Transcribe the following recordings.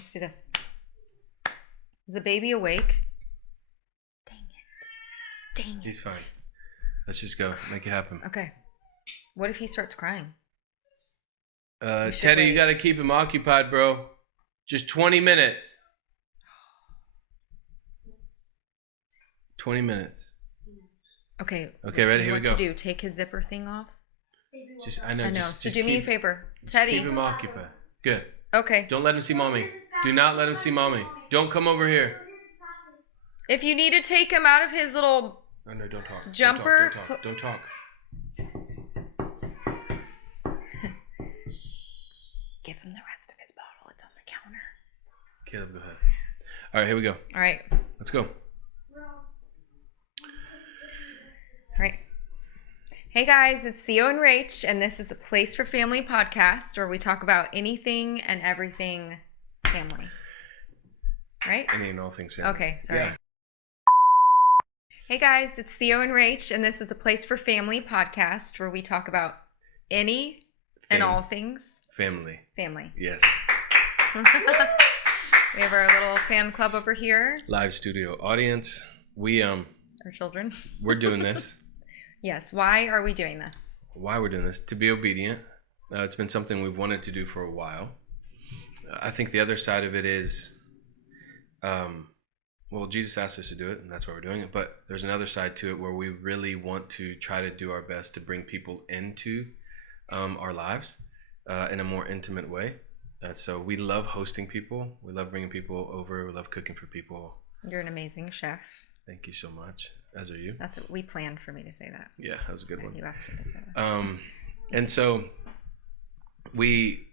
Let's do this. Is the baby awake? Dang it. Dang it. He's fine. Let's just go. Make it happen. Okay. What if he starts crying? Teddy, you got to keep him occupied, bro. Just 20 minutes. 20 minutes. Okay. Okay, ready? Here we go. What to do? Take his zipper thing off? I know. So do me a favor. Teddy. Keep him occupied. Good. Okay. Don't let him see mommy. Do not let him see mommy. Don't come over here. If you need to take him out of his little No, don't talk. jumper. Don't talk. Give him the rest of his bottle. It's on the counter. Caleb, go ahead. All right, here we go. All right. Let's go. All right. Hey guys, it's Theo and Rach, and this is a Place for Family podcast where we talk about anything and everything family. Right? Any and all things family. Okay, sorry. Yeah. Hey guys, it's Theo and Rach, and this is a Place for Family podcast where we talk about any and all things family. Yes. We have our little fan club over here. Live studio audience. Our children. We're doing this. Yes. Why are we doing this? Why we're doing this? To be obedient. It's been something we've wanted to do for a while. I think the other side of it is, well, Jesus asked us to do it, and that's why we're doing it. But there's another side to it where we really want to try to do our best to bring people into our lives in a more intimate way. So we love hosting people. We love bringing people over. We love cooking for people. You're an amazing chef. Thank you so much. As are you. That's what we planned for me to say that. Yeah, that was a good one. You asked me to say that. And so we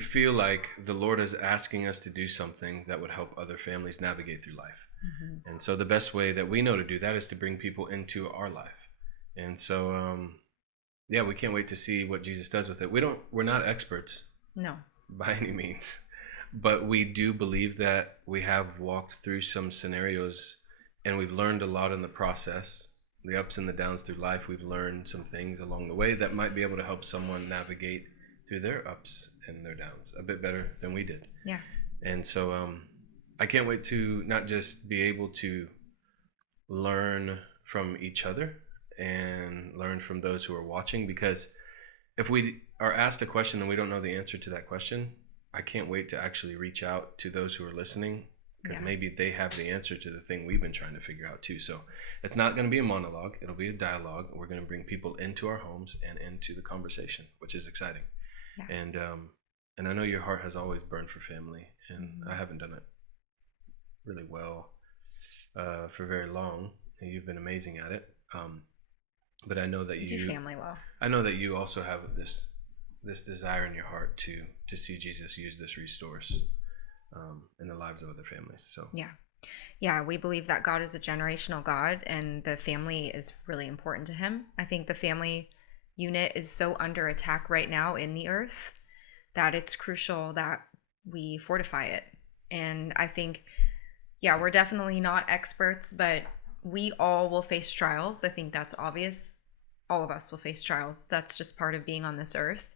feel like the Lord is asking us to do something that would help other families navigate through life. Mm-hmm. And so the best way that we know to do that is to bring people into our life. And so, yeah, we can't wait to see what Jesus does with it. We're not experts. No. By any means. But we do believe that we have walked through some scenarios and we've learned a lot in the process. The ups and the downs through life, we've learned some things along the way that might be able to help someone navigate through their ups and their downs a bit better than we did. Yeah. And so I can't wait to not just be able to learn from each other and learn from those who are watching, because if we are asked a question and we don't know the answer to that question, I can't wait to actually reach out to those who are listening, because maybe they have the answer to the thing we've been trying to figure out too. So it's not going to be a monologue. It'll be a dialogue. We're going to bring people into our homes and into the conversation, which is exciting. Yeah. And I know your heart has always burned for family, and I haven't done it really well for very long. And you've been amazing at it. But I know that you do family well. I know that you also have this desire in your heart to see Jesus use this resource in the lives of other families. So yeah, we believe that God is a generational God, and the family is really important to him. I think the family unit is so under attack right now in the earth that it's crucial that we fortify it. And I think, we're definitely not experts, but we all will face trials. I think that's obvious. All of us will face trials. That's just part of being on this earth.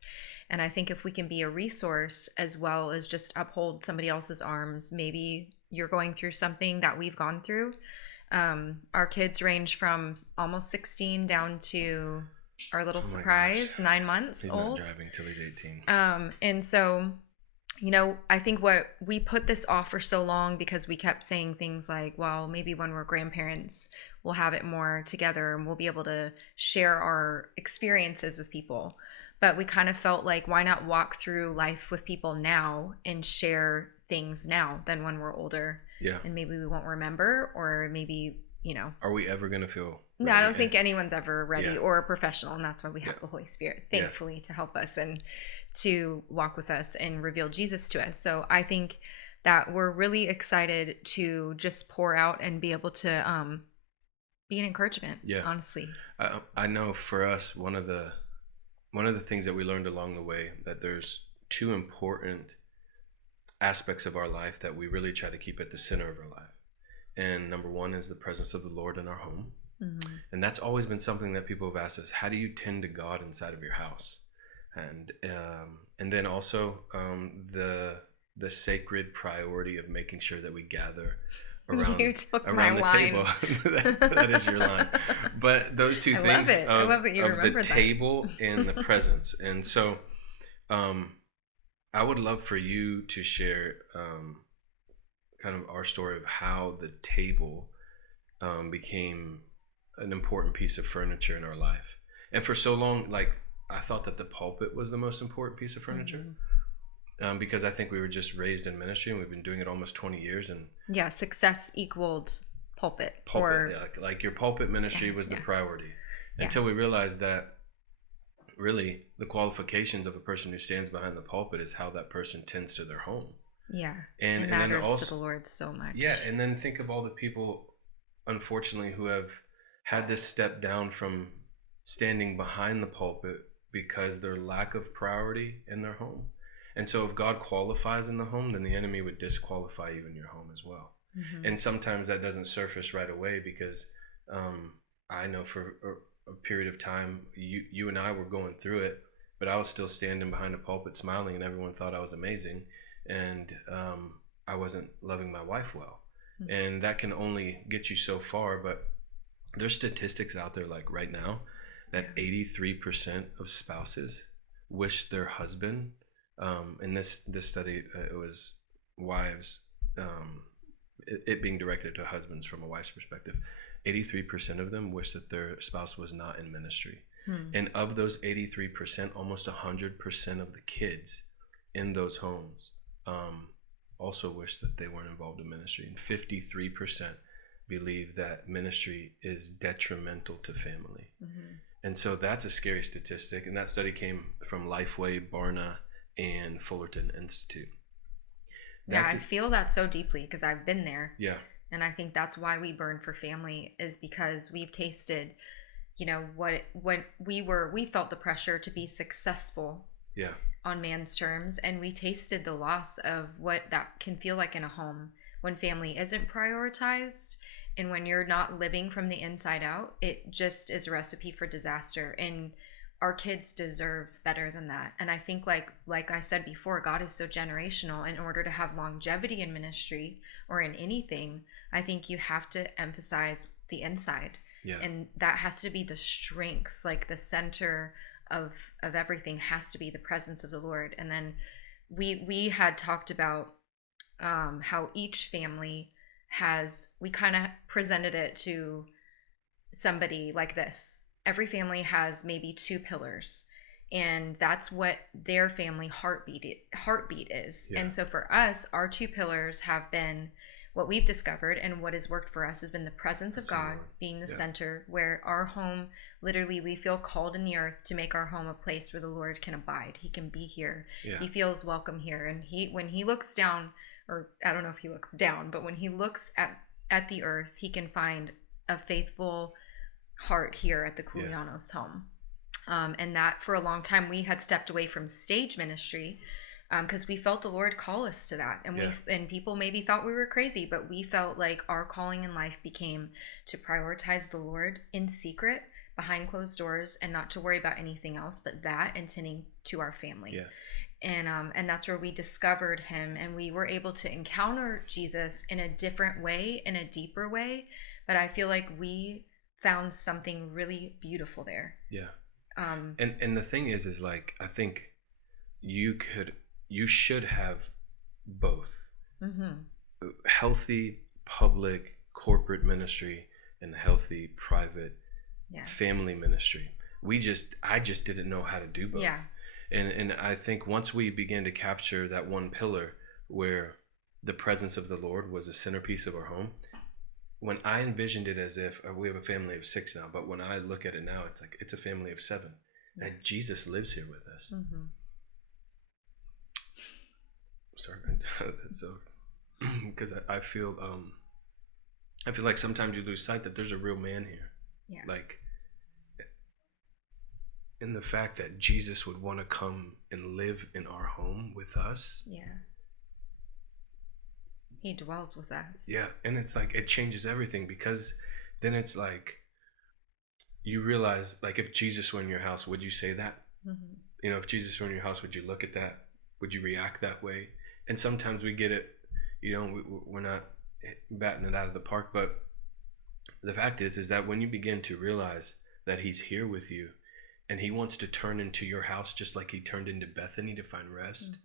And I think if we can be a resource as well as just uphold somebody else's arms, maybe you're going through something that we've gone through. Our kids range from almost 16 down to our little surprise, 9 months old. He's not driving till he's 18. And so, I think what we put this off for so long because we kept saying things like, well, maybe when we're grandparents, we'll have it more together and we'll be able to share our experiences with people. But we kind of felt like, why not walk through life with people now and share things now than when we're older? Yeah. And maybe we won't remember, or maybe, Are we ever going to feel ready? No, I don't think anyone's ever ready or a professional. And that's why we have the Holy Spirit, thankfully, to help us and to walk with us and reveal Jesus to us. So I think that we're really excited to just pour out and be able to be an encouragement, honestly. I know for us, one of the things that we learned along the way, that there's two important aspects of our life that we really try to keep at the center of our life. And number one is the presence of the Lord in our home. Mm-hmm. And that's always been something that people have asked us, how do you tend to God inside of your house? And then also the the sacred priority of making sure that we gather You around took my around the line. table. That is your line. But those two I love things it. I love that you of the remembered that. table and the presence. And so I would love for you to share kind of our story of how the table became an important piece of furniture in our life. And for so long, like, I thought that the pulpit was the most important piece of furniture. Because I think we were just raised in ministry and we've been doing it almost 20 years. And Yeah, success equaled pulpit. Like your pulpit ministry was the priority until we realized that really the qualifications of a person who stands behind the pulpit is how that person tends to their home. Yeah, and it then matters also, to the Lord so much. Yeah, and then think of all the people, unfortunately, who have had this step down from standing behind the pulpit because their lack of priority in their home. And so if God qualifies in the home, then the enemy would disqualify you in your home as well. And sometimes that doesn't surface right away because I know for a period of time, you and I were going through it, but I was still standing behind a pulpit smiling and everyone thought I was amazing. And I wasn't loving my wife well. And that can only get you so far. But there's statistics out there like right now that 83% of spouses wish their husband, in this study, it was wives, it being directed to husbands from a wife's perspective, 83% of them wish that their spouse was not in ministry. And of those 83%, almost 100% of the kids in those homes also wish that they weren't involved in ministry. And 53% believe that ministry is detrimental to family. And so that's a scary statistic. And that study came from Lifeway, Barna, and Fullerton Institute. I feel that so deeply because I've been there. Yeah. And I think that's why we burn for family, is because we've tasted, when we felt the pressure to be successful on man's terms, and we tasted the loss of what that can feel like in a home when family isn't prioritized. And when you're not living from the inside out, it just is a recipe for disaster. And our kids deserve better than that. And I think like I said before, God is so generational. In order to have longevity in ministry or in anything, I think you have to emphasize the inside. Yeah. And that has to be the strength, like the center of everything has to be the presence of the Lord. And then we had talked about how each family we kind of presented it to somebody like this. Every family has maybe two pillars, and that's what their family heartbeat is. Yeah. And so for us, our two pillars have been what we've discovered, and what has worked for us has been the presence of God being the center, where our home, literally, we feel called in the earth to make our home a place where the Lord can abide. He can be here. Yeah. He feels welcome here. And when he looks down, or I don't know if he looks down, but when he looks at the earth, he can find a faithful heart here at the Koulianos home. And that for a long time, we had stepped away from stage ministry because we felt the Lord call us to that. And and people maybe thought we were crazy, but we felt like our calling in life became to prioritize the Lord in secret behind closed doors and not to worry about anything else but that, and tending to our family. Yeah. And that's where we discovered him, and we were able to encounter Jesus in a different way, in a deeper way. But I feel like we found something really beautiful there. Yeah. And the thing is like, I think you should have both. Healthy public corporate ministry and healthy private family ministry. I just didn't know how to do both. Yeah. And I think once we began to capture that one pillar where the presence of the Lord was the centerpiece of our home, when I envisioned it as if we have a family of 6 now, but when I look at it now, it's like it's a family of 7. That Jesus lives here with us. So, because I feel like sometimes you lose sight that there's a real man here. Yeah. Like, in the fact that Jesus would want to come and live in our home with us. Yeah. He dwells with us. Yeah. And it's like, it changes everything, because then it's like, you realize, like, if Jesus were in your house, would you say that? If Jesus were in your house, would you look at that? Would you react that way? And sometimes we get it, we're not batting it out of the park, but the fact is that when you begin to realize that he's here with you and he wants to turn into your house just like he turned into Bethany to find rest,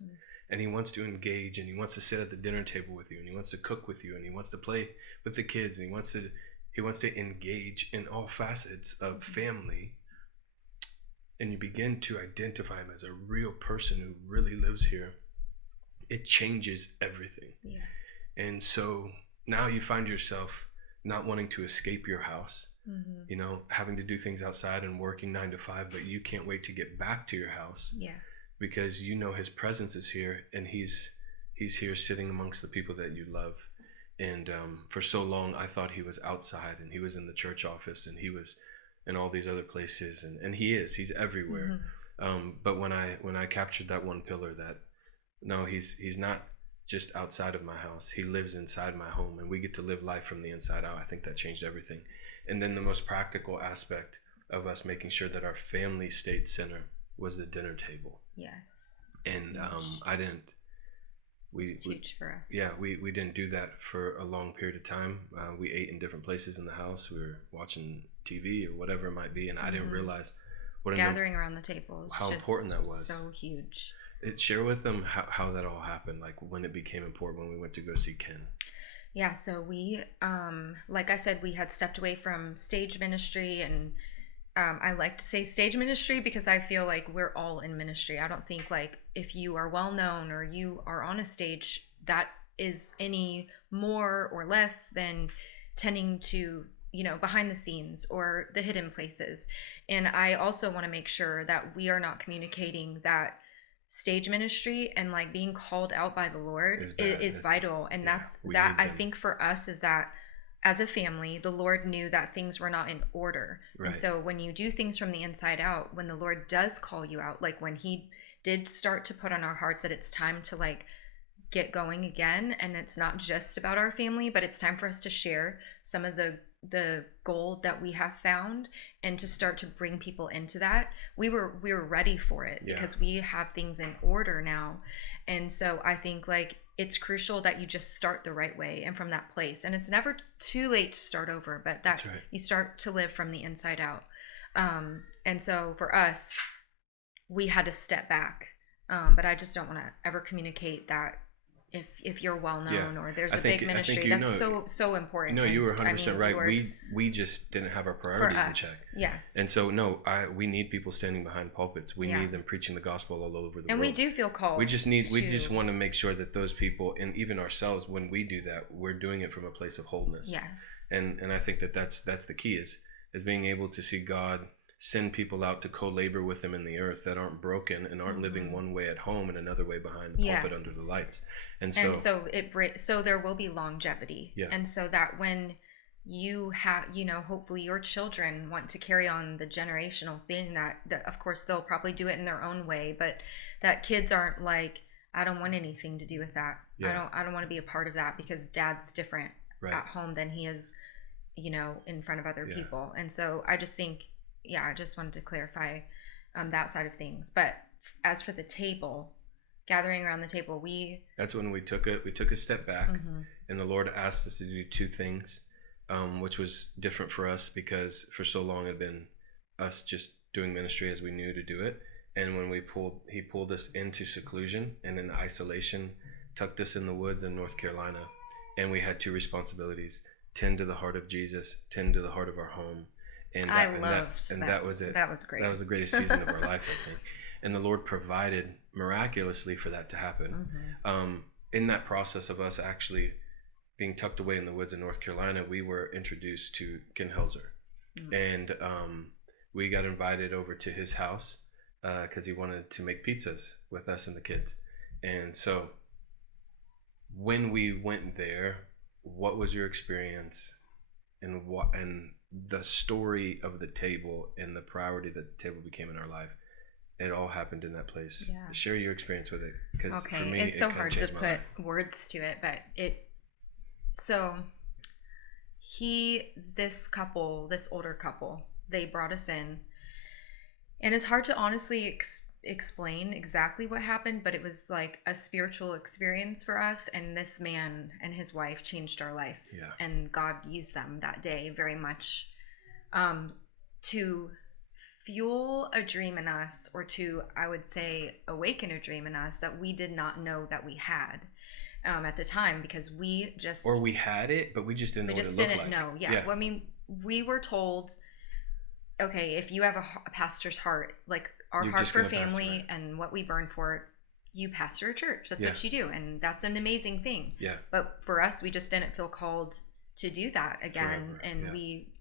and he wants to engage, and he wants to sit at the dinner table with you, and he wants to cook with you, and he wants to play with the kids, and he wants to engage in all facets of family, and you begin to identify him as a real person who really lives here, it changes everything. Yeah. And so now you find yourself not wanting to escape your house, having to do things outside and working 9 to 5, but you can't wait to get back to your house. Yeah. Because his presence is here, and he's here sitting amongst the people that you love. And for so long I thought he was outside, and he was in the church office, and he was in all these other places, and he's everywhere. But when I captured that one pillar, that no, he's not just outside of my house, he lives inside my home, and we get to live life from the inside out. I think that changed everything. And then the most practical aspect of us making sure that our family stayed center was the dinner table. Yes. And it's huge for us. Yeah, we didn't do that for a long period of time. We ate in different places in the house. We were watching TV or whatever it might be, and I didn't realize gathering around the table is how important that was. So huge. Share with them how that all happened, like when it became important when we went to go see Ken. Yeah, so we, like I said, we had stepped away from stage ministry, and I like to say stage ministry because I feel like we're all in ministry. I don't think like if you are well known or you are on a stage, that is any more or less than tending to, behind the scenes or the hidden places. And I also want to make sure that we are not communicating that stage ministry and like being called out by the Lord is vital. And I think for us is that as a family, the Lord knew that things were not in order. Right. And so when you do things from the inside out, when the Lord does call you out, like when he did start to put on our hearts that it's time to like get going again, and it's not just about our family, but it's time for us to share some of the gold that we have found and to start to bring people into that, we were ready for it because we have things in order now. And so I think like it's crucial that you just start the right way and from that place, and it's never too late to start over, but that you start to live from the inside out. And so for us, we had to step back, but I just don't want to ever communicate that if you're well known or there's a big ministry, that's so important. No, you were 100% right. We just didn't have our priorities in check. Yes. And so we need people standing behind pulpits. We need them preaching the gospel all over the world. And we do feel called. We just want to make sure that those people, and even ourselves, when we do that, we're doing it from a place of wholeness. Yes. And I think that's the key is being able to see God send people out to co-labor with him in the earth that aren't broken and aren't living one way at home and another way behind the pulpit under the lights. And so there will be longevity. Yeah. And so that when you have, hopefully your children want to carry on the generational thing that of course they'll probably do it in their own way, but that kids aren't like, I don't want anything to do with that. Yeah. I don't want to be a part of that because dad's different at home than he is, in front of other people. And so I just think, I just wanted to clarify that side of things. But as for the table, gathering around the table, that's when we took a step back, and the Lord asked us to do two things, which was different for us because for so long it had been us just doing ministry as we knew to do it. And when he pulled us into seclusion and in isolation, tucked us in the woods in North Carolina, and we had two responsibilities: tend to the heart of Jesus, tend to the heart of our home. And that was it. That was great. That was the greatest season of our life, I think. And the Lord provided miraculously for that to happen. In that process of us actually being tucked away in the woods in North Carolina, we were introduced to Ken Helzer. And we got invited over to his house because he wanted to make pizzas with us and the kids. And so when we went there, what was your experience, and the story of the table and the priority that the table became in our life? It all happened in that place. Yeah. Share your experience with it, because for me, it's so hard to put words to it, but this older couple, they brought us in, and it's hard to honestly explain exactly what happened, but it was like a spiritual experience for us. And this man and his wife changed our life. Yeah. And God used them that day very much to fuel a dream in us, or to, I would say, awaken a dream in us that we did not know that we had at the time, because we just, or we had it, but we just didn't know what it looked like. We just didn't know. Yeah. Well, I mean, we were told, okay, if you have a pastor's heart, like our heart for family and what we burn for, you pastor a church. That's what you do, and that's an amazing thing. Yeah. But for us, we just didn't feel called to do that again. Forever. And we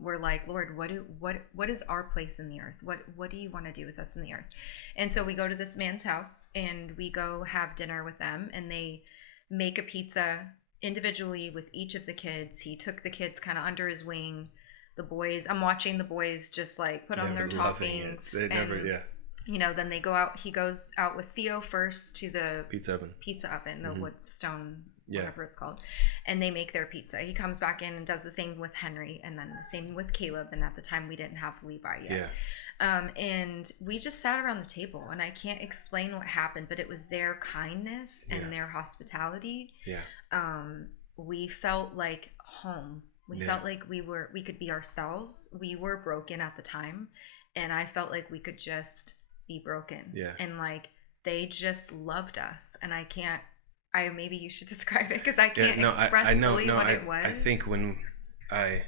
were like, Lord, what is our place in the earth? What do you want to do with us in the earth? And so we go to this man's house and we go have dinner with them, and they make a pizza individually with each of the kids. He took the kids kind of under his wing. The boys, I'm watching the boys just like put on their toppings. They never, you know, then they go out. He goes out with Theo first to the pizza oven, the wood stone, whatever it's called, and they make their pizza. He comes back in and does the same with Henry, and then the same with Caleb. And at the time, we didn't have Levi yet. And we just sat around the table, and I can't explain what happened, but it was their kindness and their hospitality. We felt like home. We felt like we could be ourselves. We were broken at the time, and I felt like we could just be broken. And like they just loved us, and maybe you should describe it, because I can't express fully what it was. I think when I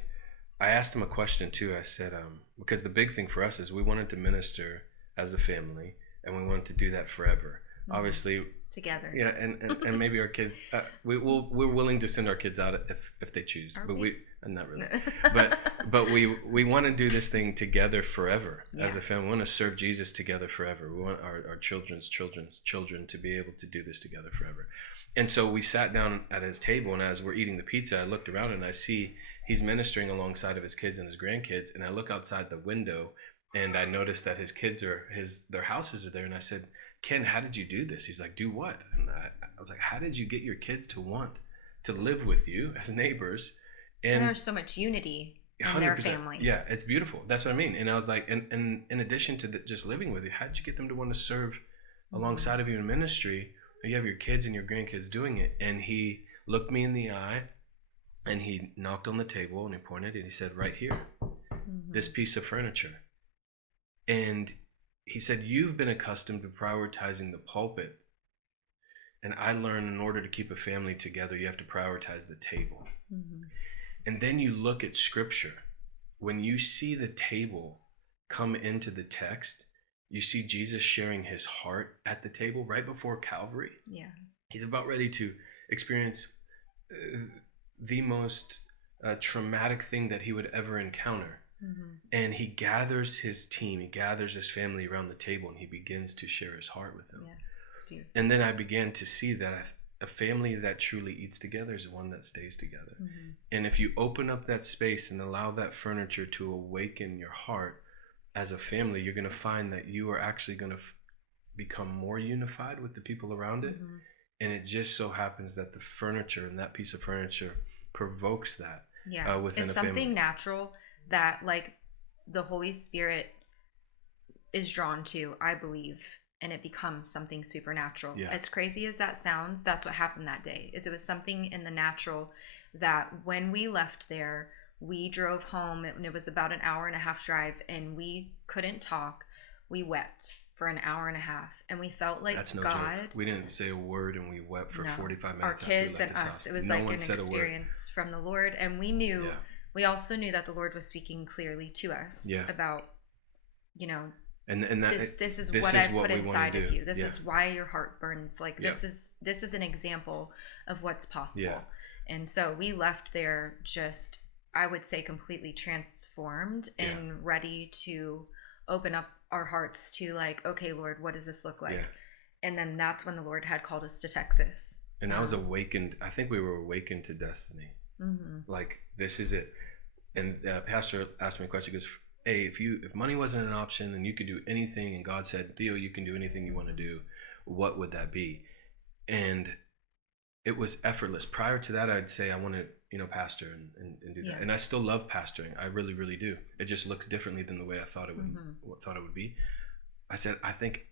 asked him a question too, I said, because the big thing for us is we wanted to minister as a family, and we wanted to do that forever. Obviously, together. And maybe our kids, we're willing to send our kids out if they choose. But we not really. but we want to do this thing together forever as a family. We want to serve Jesus together forever. We want our children's children to be able to do this together forever. And so we sat down at his table, and as we're eating the pizza, I looked around and I see he's ministering alongside of his kids and his grandkids. And I look outside the window and I noticed that his kids their houses are there. And I said, Ken, how did you do this? He's like, do what? And I was like, how did you get your kids to want to live with you as neighbors? And there's so much unity in 100%. Their family. Yeah, it's beautiful. That's what I mean. And I was like, and in addition to just living with you, how did you get them to want to serve alongside of you in ministry? You have your kids and your grandkids doing it. And he looked me in the eye, and he knocked on the table, and he pointed, and he said, right here, this piece of furniture. And he said, you've been accustomed to prioritizing the pulpit. And I learned in order to keep a family together, you have to prioritize the table. And then you look at scripture. When you see the table come into the text, you see Jesus sharing his heart at the table right before Calvary. He's about ready to experience the most traumatic thing that he would ever encounter. And he gathers his team, he gathers his family around the table, and he begins to share his heart with them. And then I began to see that a family that truly eats together is one that stays together. And if you open up that space and allow that furniture to awaken your heart as a family, you're going to find that you are actually going to become more unified with the people around it. And it just so happens that the furniture and that piece of furniture provokes that within it's a family. Something natural that like the Holy Spirit is drawn to, I believe, and it becomes something supernatural. As crazy as that sounds, that's what happened that day. It was something in the natural that when we left there, we drove home, and it was about an 1.5-hour drive, and we couldn't talk. We wept for an 1.5 hours, and we felt like that's no God. Joke. We didn't say a word, and we wept for 45 minutes. Our kids and us. House. It was like an experience from the Lord, and we knew. We also knew that the Lord was speaking clearly to us about, and that this is what I put inside of you. This is why your heart burns. Like this is an example of what's possible. And so we left there just, I would say, completely transformed and ready to open up our hearts to like, okay, Lord, what does this look like? And then that's when the Lord had called us to Texas. And I was awakened. I think we were awakened to destiny. Like, this is it. And Pastor asked me a question. He goes, hey, if money wasn't an option and you could do anything, and God said, Theo, you can do anything you want to do, what would that be? And it was effortless. Prior to that, I'd say I want to, pastor and do that. And I still love pastoring. I really, really do. It just looks differently than the way I thought it would be. I said, I think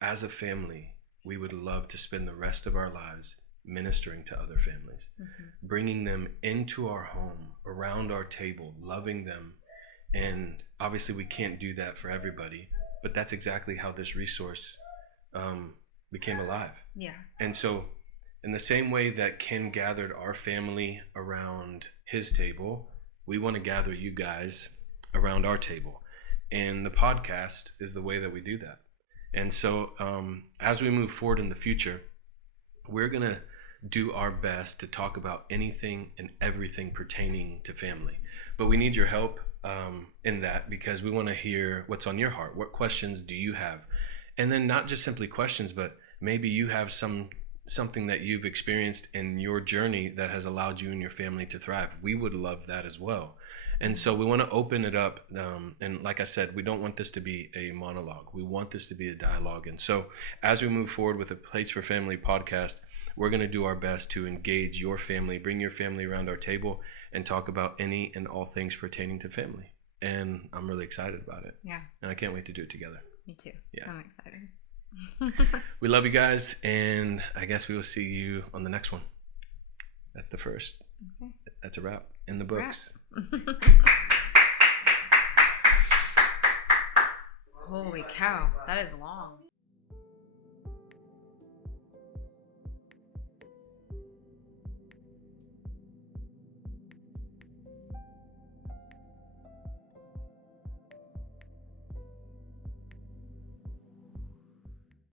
as a family, we would love to spend the rest of our lives ministering to other families, bringing them into our home, around our table, loving them. And obviously we can't do that for everybody, but that's exactly how this resource became alive. Yeah. And so in the same way that Ken gathered our family around his table, we want to gather you guys around our table. And the podcast is the way that we do that. And so as we move forward in the future, we're going to do our best to talk about anything and everything pertaining to family. But we need your help in that, because we want to hear what's on your heart. What questions do you have? And then not just simply questions, but maybe you have something that you've experienced in your journey that has allowed you and your family to thrive. We would love that as well. And so we want to open it up. And like I said, we don't want this to be a monologue. We want this to be a dialogue. And so as we move forward with a Plates for Family podcast, we're going to do our best to engage your family, bring your family around our table, and talk about any and all things pertaining to family. And I'm really excited about it. Yeah. And I can't wait to do it together. Me too. Yeah. I'm excited. We love you guys, and I guess we will see you on the next one. That's the first. Okay. That's a wrap in the books. Holy cow, that is long.